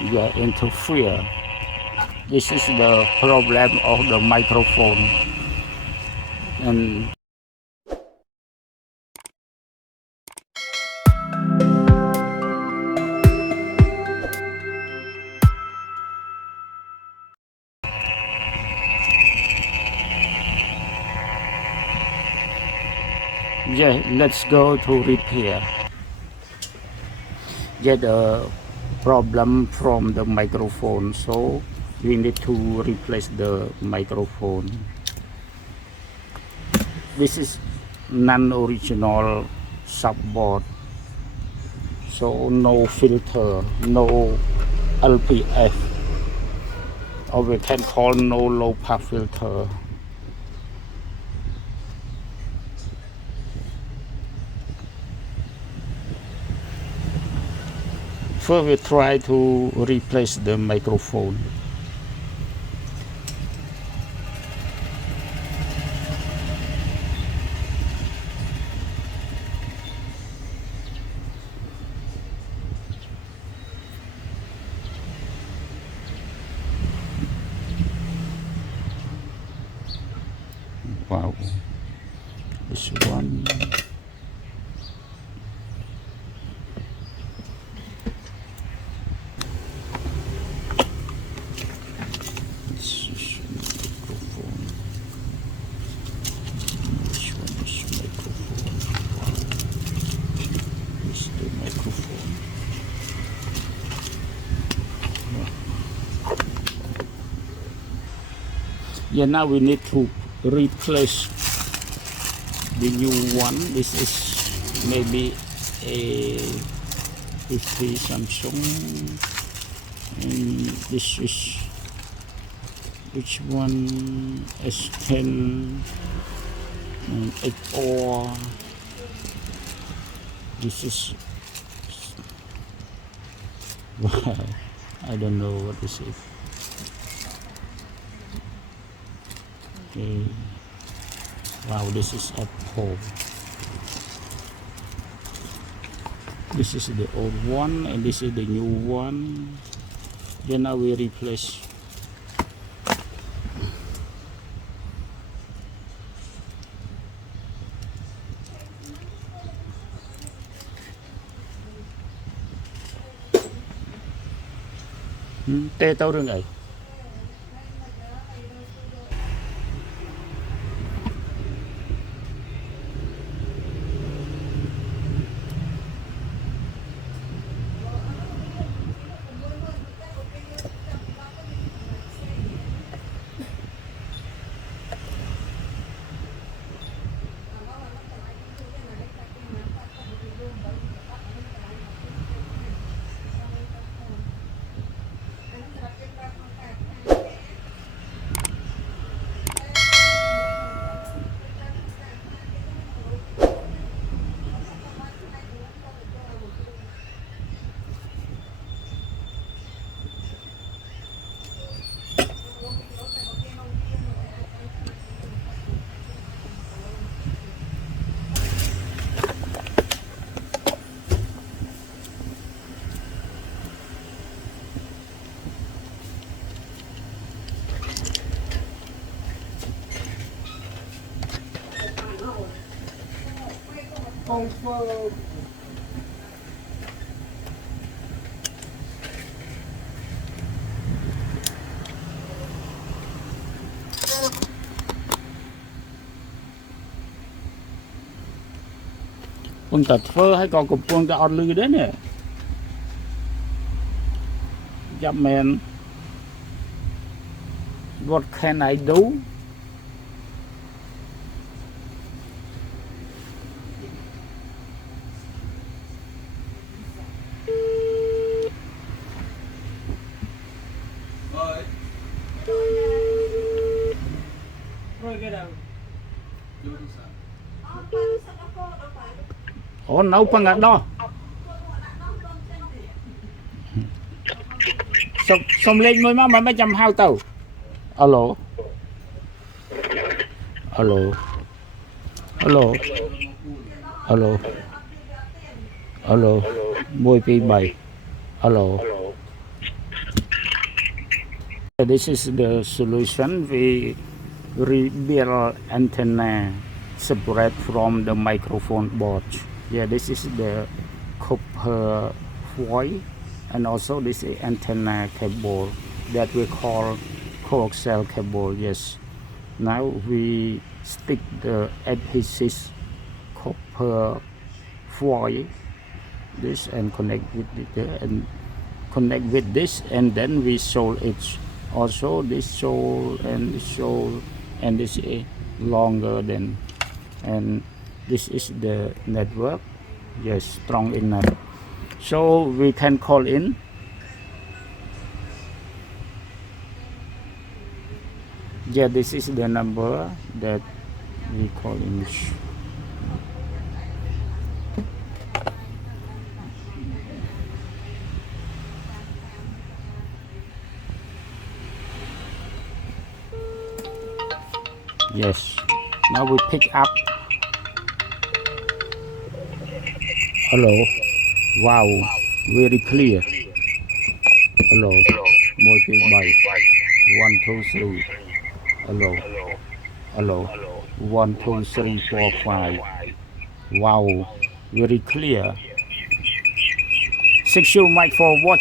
interfere. This is the problem of the microphone. And yeah, let's go to repair. Get a problem from the microphone, so we need to replace the microphone. This is non-original subboard, so no filter, no LPF, or we can call no low pass filter. First we try to replace the microphone. Wow, this one. This is microphone. Which one is microphone? Wow. This is the microphone. Yeah, now we need to replace the new one. This is maybe a 50 Samsung, and this is which one, S10 and OPPO. This is wow, I don't know what this is. Okay. Wow, this is OPPO. This is the old one and this is the new one. Then now we replace. Tê tao rừng ấy. Confirm. Quân tật phơ hay còn cục quân ta on lư đấy nè. Yeah, man. What can I do? Ủa nấu bằng ngặt đó. Xong lên ngôi má mấy trăm hao tàu. Alo. Alo. Alo. Alo. Alo. Môi pi 7. Alo. This is the solution. We rebuild antenna separate from the microphone board. Yeah, this is the copper foil, and also this is antenna cable that we call coaxial cable. Yes. Now we stick the adhesive copper foil this and connect with this, and then we solder it. Also this shoal and this shoal, and this is longer than, and this is the network. Yes, strong enough, so we can call in. Yeah, this is the number that we call in. Yes, now we pick up. Hello. Wow, very clear. Hello. Một cái bảy. 1 2 3. Hello. Hello. 1 2 3 4 5. Wow, very clear. Thank you, Mike, for watching.